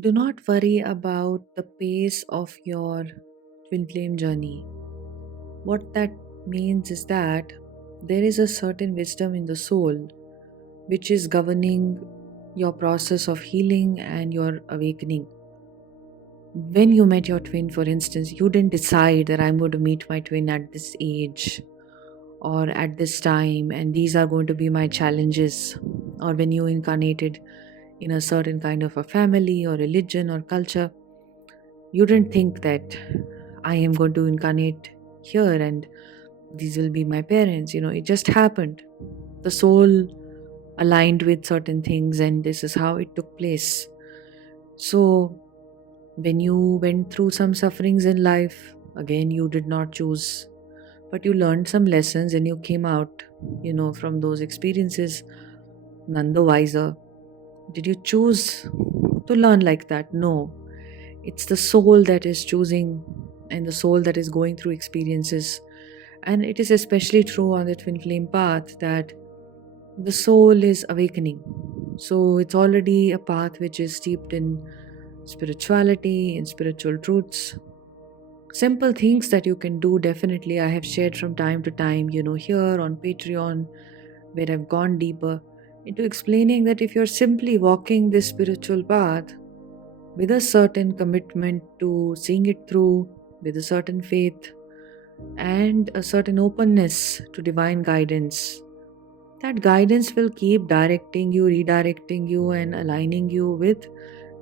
Do not worry about the pace of your twin flame journey. What that means is that there is a certain wisdom in the soul which is governing your process of healing and your awakening. When you met your twin, for instance, you didn't decide that I'm going to meet my twin at this age or at this time, and these are going to be my challenges. Or when you incarnated in a certain kind of a family or religion or culture, you didn't think that I am going to incarnate here and these will be my parents. It just happened. The soul aligned with certain things, and this is how it took place. So, when you went through some sufferings in life, again, you did not choose, but you learned some lessons and you came out, from those experiences none the wiser. Did you choose to learn like that? No. It's the soul that is choosing and the soul that is going through experiences. And it is especially true on the twin flame path that the soul is awakening. So it's already a path which is steeped in spirituality, in spiritual truths. Simple things that you can do, definitely, I have shared from time to time, here on Patreon, where I've gone deeper into explaining that if you're simply walking this spiritual path with a certain commitment to seeing it through, with a certain faith, and a certain openness to divine guidance, that guidance will keep directing you, redirecting you, and aligning you with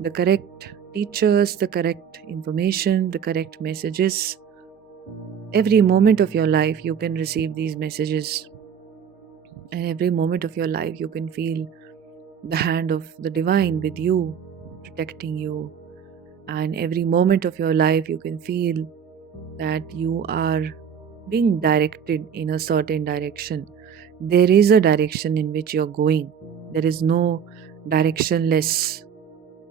the correct teachers, the correct information, the correct messages. Every moment of your life, you can receive these messages, and every moment of your life, you can feel the hand of the divine with you, protecting you. And every moment of your life, you can feel that you are being directed in a certain direction. There is a direction in which you're going, there is no directionless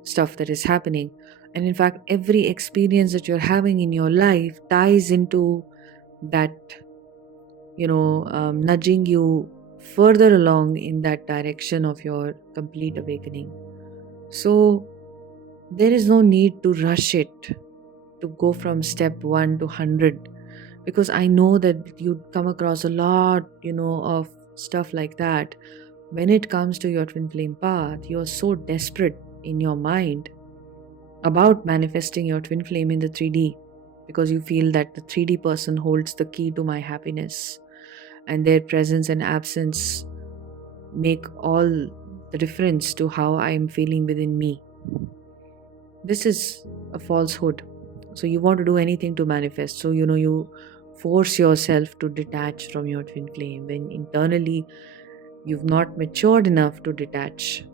stuff that is happening. And in fact, every experience that you're having in your life ties into that, nudging you further along in that direction of your complete awakening. So, there is no need to rush it to go from step 1 to 100, because I know that you come across a lot, of stuff like that. When it comes to your twin flame path, you're so desperate in your mind about manifesting your twin flame in the 3D, because you feel that the 3D person holds the key to my happiness, and their presence and absence make all the difference to how I am feeling within me. This is a falsehood. So you want to do anything to manifest. So you force yourself to detach from your twin flame when internally you've not matured enough to detach.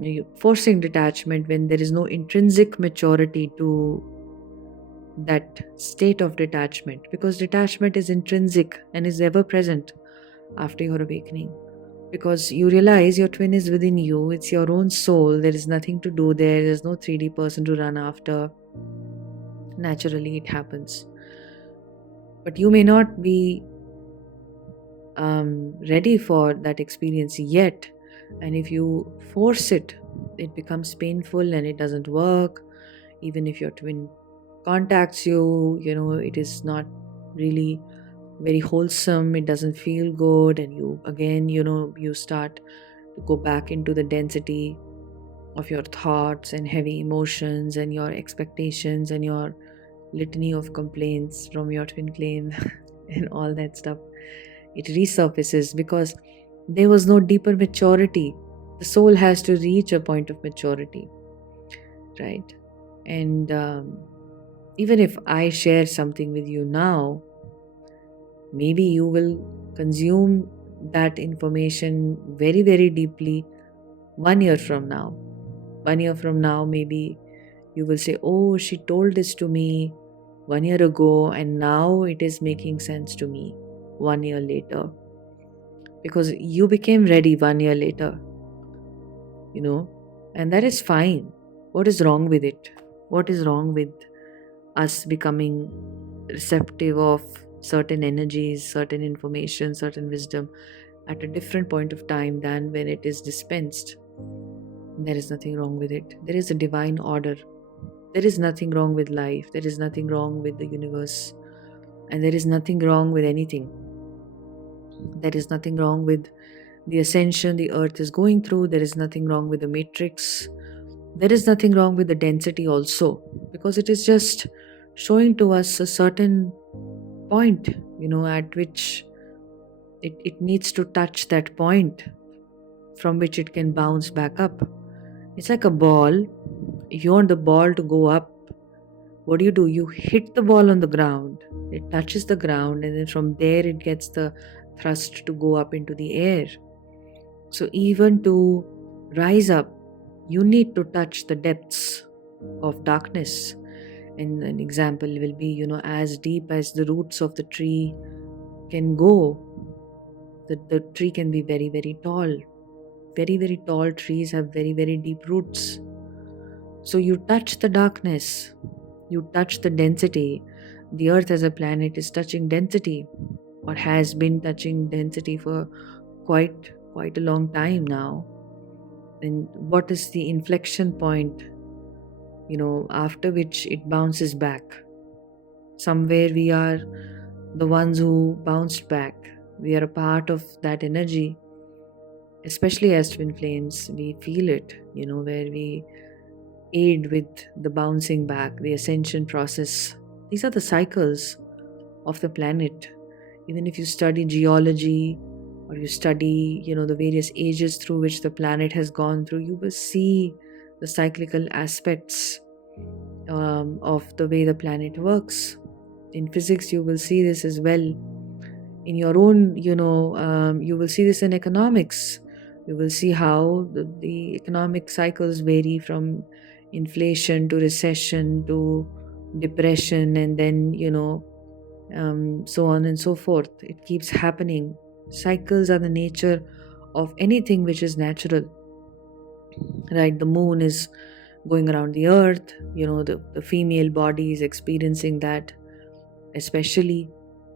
You're forcing detachment when there is no intrinsic maturity to that state of detachment, because detachment is intrinsic and is ever present after your awakening, because you realize your twin is within you, it's your own soul, there is nothing to do there, there's no 3D person to run after. Naturally it happens, but you may not be ready for that experience yet. And if you force it, it becomes painful and it doesn't work. Even if your twin contacts you, it is not really very wholesome, it doesn't feel good, and you again, you start to go back into the density of your thoughts and heavy emotions and your expectations and your litany of complaints from your twin flame and all that stuff. It resurfaces because there was no deeper maturity. The soul has to reach a point of maturity, right? And even if I share something with you now, maybe you will consume that information very, very deeply 1 year from now. 1 year from now, maybe you will say, oh, she told this to me 1 year ago, and now it is making sense to me 1 year later. Because you became ready 1 year later, and that is fine. What is wrong with it? What is wrong with us becoming receptive of certain energies, certain information, certain wisdom at a different point of time than when it is dispensed? There is nothing wrong with it. There is a divine order. There is nothing wrong with life. There is nothing wrong with the universe. And there is nothing wrong with anything. There is nothing wrong with the ascension the earth is going through. There is nothing wrong with the matrix. There is nothing wrong with the density also, because it is just showing to us a certain point, at which it needs to touch that point from which it can bounce back up. It's like a ball. If you want the ball to go up, what do? You hit the ball on the ground. It touches the ground, and then from there it gets the thrust to go up into the air. So, even to rise up, you need to touch the depths of darkness. And an example will be, as deep as the roots of the tree can go, the tree can be very, very tall. Very, very tall trees have very, very deep roots. So you touch the darkness, you touch the density. The earth as a planet is touching density, or has been touching density for quite a long time now. And what is the inflection point, after which it bounces back? Somewhere we are the ones who bounced back. We are a part of that energy, especially as twin flames. We feel it, where we aid with the bouncing back, the ascension process. These are the cycles of the planet. Even if you study geology, or you study, the various ages through which the planet has gone through, you will see the cyclical aspects of the way the planet works. In physics, you will see this as well. In your own, you will see this in economics. You will see how the economic cycles vary from inflation to recession to depression, and then, so on and so forth. It keeps happening. Cycles are the nature of anything which is natural, right? The moon is going around the earth, the female body is experiencing that, especially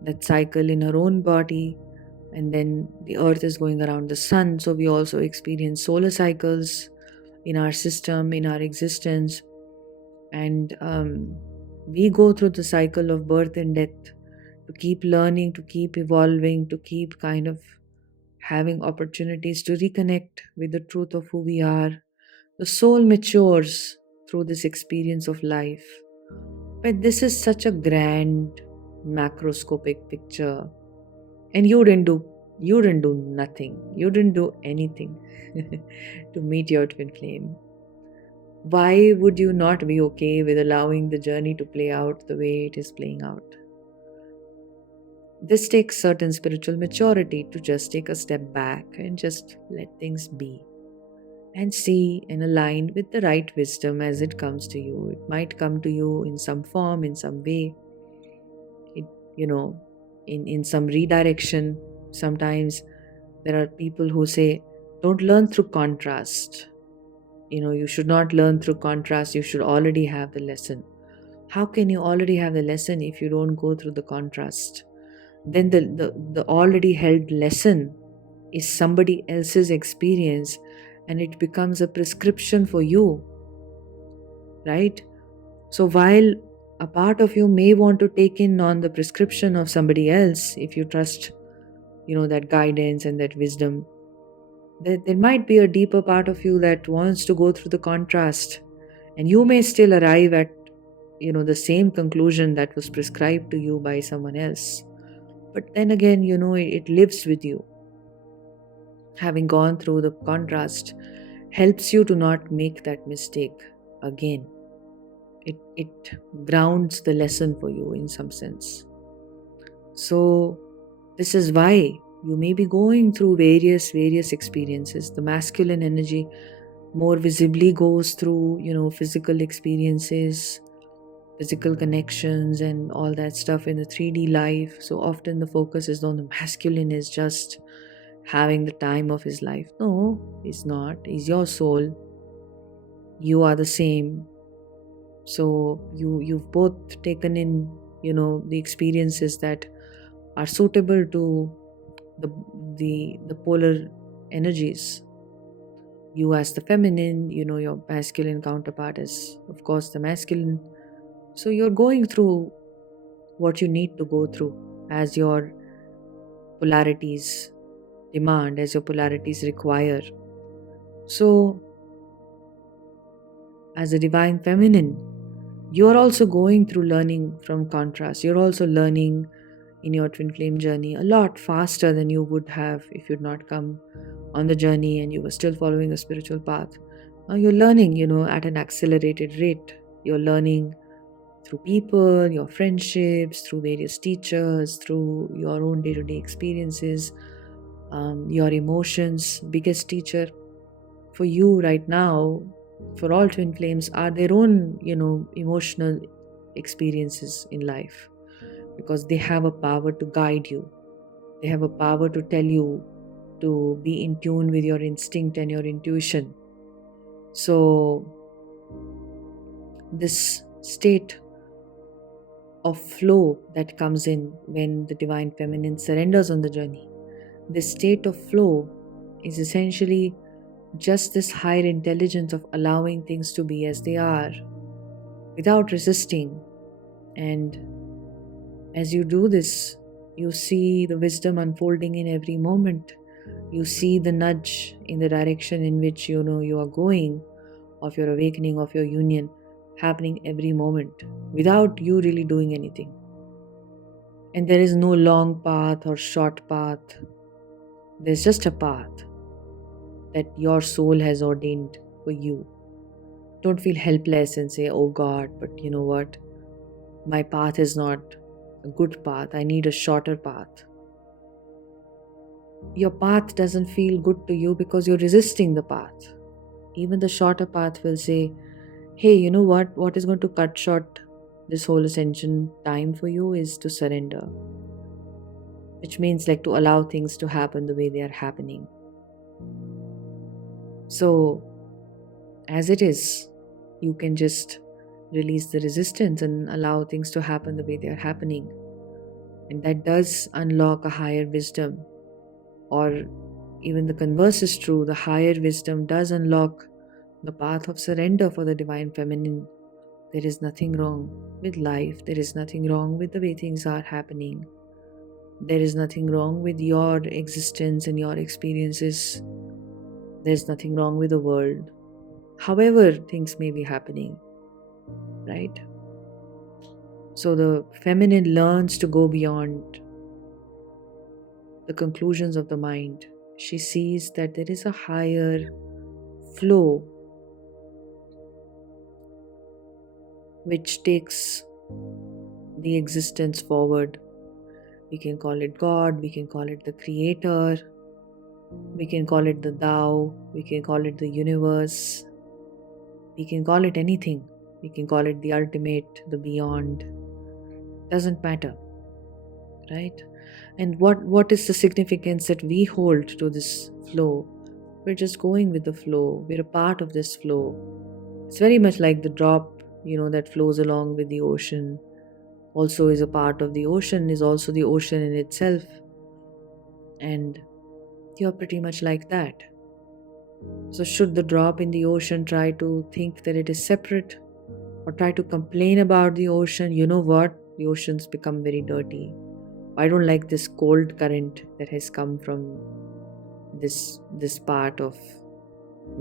that cycle in her own body. And then the earth is going around the sun, so we also experience solar cycles in our system, in our existence. And we go through the cycle of birth and death to keep learning, to keep evolving, to keep kind of having opportunities to reconnect with the truth of who we are. The soul matures through this experience of life. But this is such a grand macroscopic picture. And you didn't do nothing. You didn't do anything to meet your twin flame. Why would you not be okay with allowing the journey to play out the way it is playing out? This takes certain spiritual maturity to just take a step back and just let things be and see and align with the right wisdom as it comes to you. It might come to you in some form, in some way, it, in some redirection. Sometimes there are people who say, don't learn through contrast. You should not learn through contrast. You should already have the lesson. How can you already have the lesson if you don't go through the contrast? Then the already held lesson is somebody else's experience, and it becomes a prescription for you, right? So while a part of you may want to take in on the prescription of somebody else, if you trust, that guidance and that wisdom, there might be a deeper part of you that wants to go through the contrast, and you may still arrive at, the same conclusion that was prescribed to you by someone else. But then again, it lives with you. Having gone through the contrast helps you to not make that mistake again. It grounds the lesson for you in some sense. So this is why you may be going through various experiences. The masculine energy more visibly goes through, physical experiences, physical connections, and all that stuff in the 3D life. So often the focus is on the masculine is just having the time of his life. No, it's not. It's your soul. You are the same. So you've both taken in, the experiences that are suitable to the polar energies. you as the feminine, your masculine counterpart is, of course, the masculine. So you're going through what you need to go through as your polarities demand, as your polarities require. So, as a divine feminine, you're also going through learning from contrast. You're also learning in your twin flame journey a lot faster than you would have if you'd not come on the journey and you were still following a spiritual path. Now you're learning, at an accelerated rate. You're learning through people, your friendships, through various teachers, through your own day to day experiences, your emotions. Biggest teacher for you right now, for all twin flames, are their own, emotional experiences in life, because they have a power to guide you. They have a power to tell you to be in tune with your instinct and your intuition. So, this state of flow that comes in when the divine feminine surrenders on the journey, this state of flow is essentially just this higher intelligence of allowing things to be as they are without resisting. And as you do this, you see the wisdom unfolding in every moment. You see the nudge in the direction in which you are going, of your awakening, of your union, happening every moment without you really doing anything. And there is no long path or short path. There's just a path that your soul has ordained for you. Don't feel helpless and say, oh God, but you know what? My path is not a good path. I need a shorter path. Your path doesn't feel good to you because you're resisting the path. Even the shorter path will say, hey, you know what? What is going to cut short this whole ascension time for you is to surrender, which means like to allow things to happen the way they are happening. So, as it is, you can just release the resistance and allow things to happen the way they are happening. And that does unlock a higher wisdom. Or even the converse is true, the higher wisdom does unlock the path of surrender for the divine feminine. There is nothing wrong with life. There is nothing wrong with the way things are happening. There is nothing wrong with your existence and your experiences. There's nothing wrong with the world, however things may be happening, right? So the feminine learns to go beyond the conclusions of the mind. She sees that there is a higher flow which takes the existence forward. We can call it God, we can call it the Creator, we can call it the Tao, we can call it the universe, we can call it anything. We can call it the ultimate, the beyond. Doesn't matter, right? And what is the significance that we hold to this flow? We're just going with the flow. We're a part of this flow. It's very much like the drop, that flows along with the ocean. Also is a part of the ocean, is also the ocean in itself. And you're pretty much like that. So should the drop in the ocean try to think that it is separate or try to complain about the ocean? You know what? The ocean's become very dirty. I don't like this cold current that has come from this part of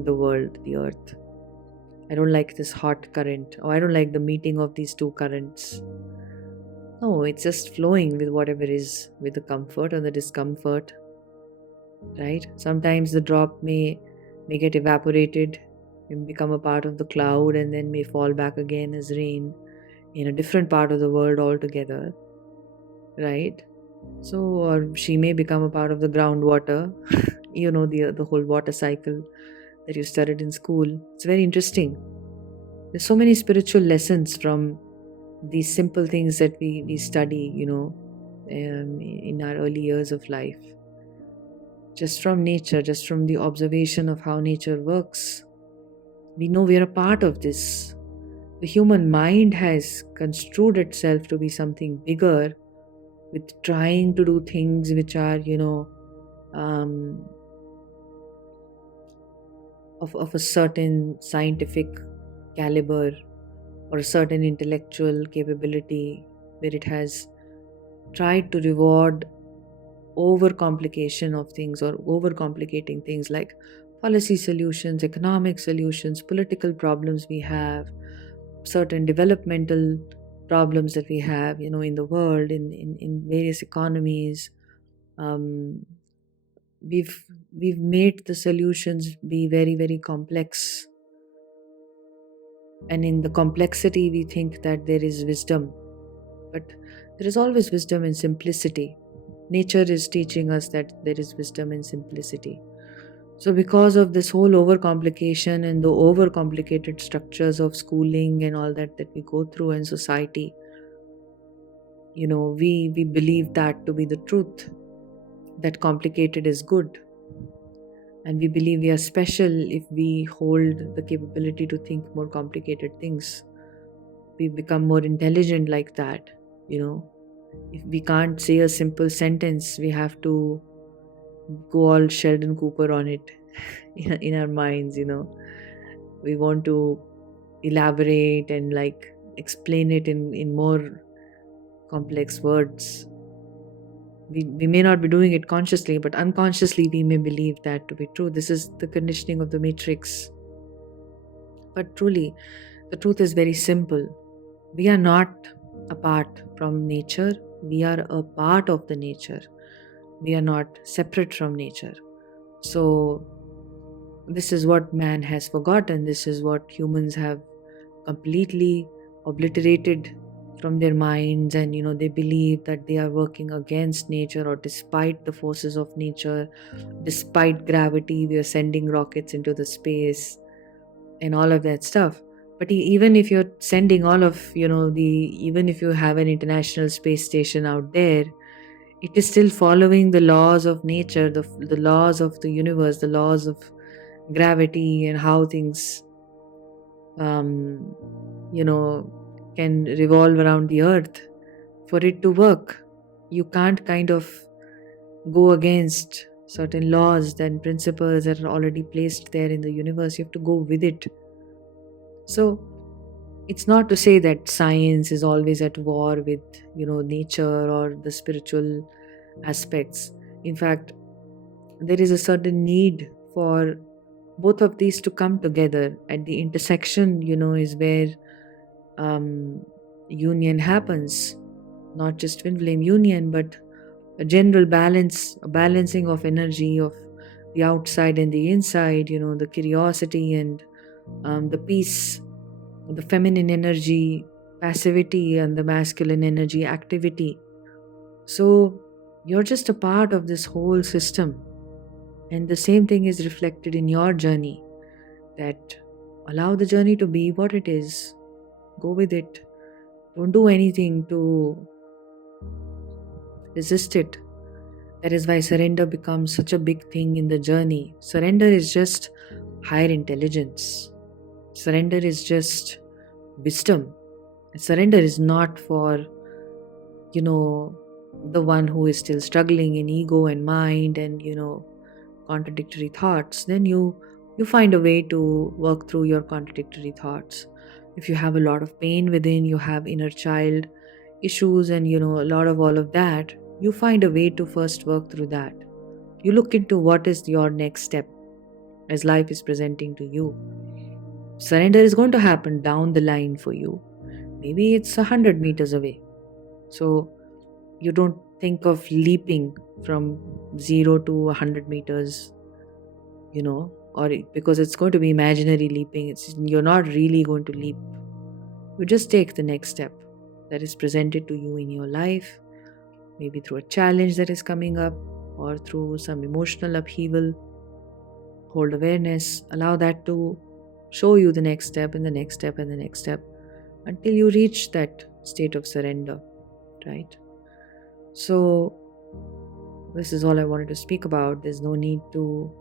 the world, the earth. I don't like this hot current, or I don't like the meeting of these two currents. No, it's just flowing with whatever is, with the comfort or the discomfort, right? Sometimes the drop may get evaporated and become a part of the cloud and then may fall back again as rain in a different part of the world altogether, right? So, or she may become a part of the groundwater, the whole water cycle that you studied in school. It's very interesting. There's so many spiritual lessons from these simple things that we study, in our early years of life. Just from nature, just from the observation of how nature works. We know we are a part of this. The human mind has construed itself to be something bigger, with trying to do things which are, of a certain scientific caliber or a certain intellectual capability, where it has tried to reward overcomplication of things or overcomplicating things like policy solutions, economic solutions, political problems we have, certain developmental problems that we have, in the world, in various economies. Um, we've made the solutions be very, very complex, and in the complexity we think that there is wisdom, but there is always wisdom in simplicity. Nature is teaching us that there is wisdom in simplicity. So because of this whole overcomplication and the overcomplicated structures of schooling and all that we go through in society, we believe that to be the truth, that complicated is good, and we believe we are special if we hold the capability to think more complicated things. We become more intelligent like that. If we can't say a simple sentence, we have to go all Sheldon Cooper on it in our minds. We want to elaborate and like explain it in more complex words. We may not be doing it consciously, but unconsciously we may believe that to be true. This is the conditioning of the matrix. But truly, the truth is very simple. We are not apart from nature. We are a part of the nature. We are not separate from nature. So this is what man has forgotten. This is what humans have completely obliterated from their minds, and they believe that they are working against nature or despite the forces of nature. Despite gravity, we are sending rockets into the space and all of that stuff. But even if you're sending all of even if you have an international space station out there, it is still following the laws of nature, the laws of the universe, the laws of gravity, and how things um, can revolve around the earth for it to work. You can't kind of go against certain laws and principles that are already placed there in the universe. You have to go with it. So it's not to say that science is always at war with nature or the spiritual aspects. In fact, there is a certain need for both of these to come together. At the intersection, is where union happens. Not just twin flame union, but a general balance, a balancing of energy of the outside and the inside, the curiosity and the peace, the feminine energy, passivity, and the masculine energy, activity. So you're just a part of this whole system. And the same thing is reflected in your journey, that allow the journey to be what it is. Go with it. Don't do anything to resist it. That is why surrender becomes such a big thing in the journey. Surrender is just higher intelligence. Surrender is just wisdom. Surrender is not for, the one who is still struggling in ego and mind and, contradictory thoughts. Then you find a way to work through your contradictory thoughts. If you have a lot of pain within, you have inner child issues and, a lot of all of that, you find a way to first work through that. You look into what is your next step as life is presenting to you. Surrender is going to happen down the line for you. Maybe it's 100 meters away. So you don't think of leaping from 0 to 100 meters, or because it's going to be imaginary leaping. You're not really going to leap. You just take the next step that is presented to you in your life, maybe through a challenge that is coming up or through some emotional upheaval. Hold awareness, allow that to show you the next step and the next step and the next step until you reach that state of surrender, right? So this is all I wanted to speak about. There's no need to,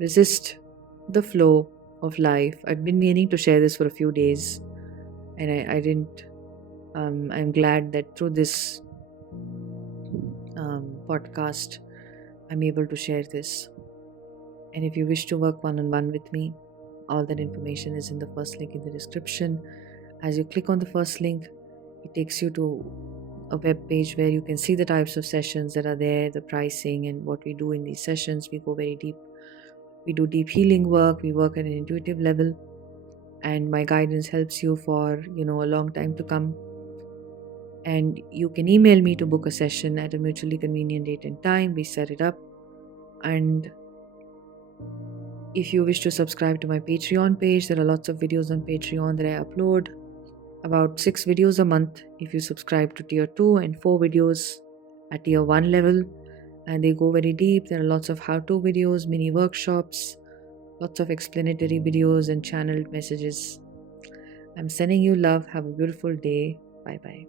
resist the flow of life. I've been meaning to share this for a few days, and I didn't. I'm glad that through this podcast, I'm able to share this. And if you wish to work one on one with me, all that information is in the first link in the description. As you click on the first link, it takes you to a web page where you can see the types of sessions that are there, the pricing, and what we do in these sessions. We go very deep. We do deep healing work. We work at an intuitive level, and my guidance helps you for a long time to come. And you can email me to book a session at a mutually convenient date and time. We set it up. And if you wish to subscribe to my Patreon page, there are lots of videos on Patreon that I upload. About 6 videos a month if you subscribe to tier 2, and 4 videos at tier 1 level. And they go very deep. There are lots of how-to videos, mini workshops, lots of explanatory videos and channeled messages. I'm sending you love. Have a beautiful day. Bye bye.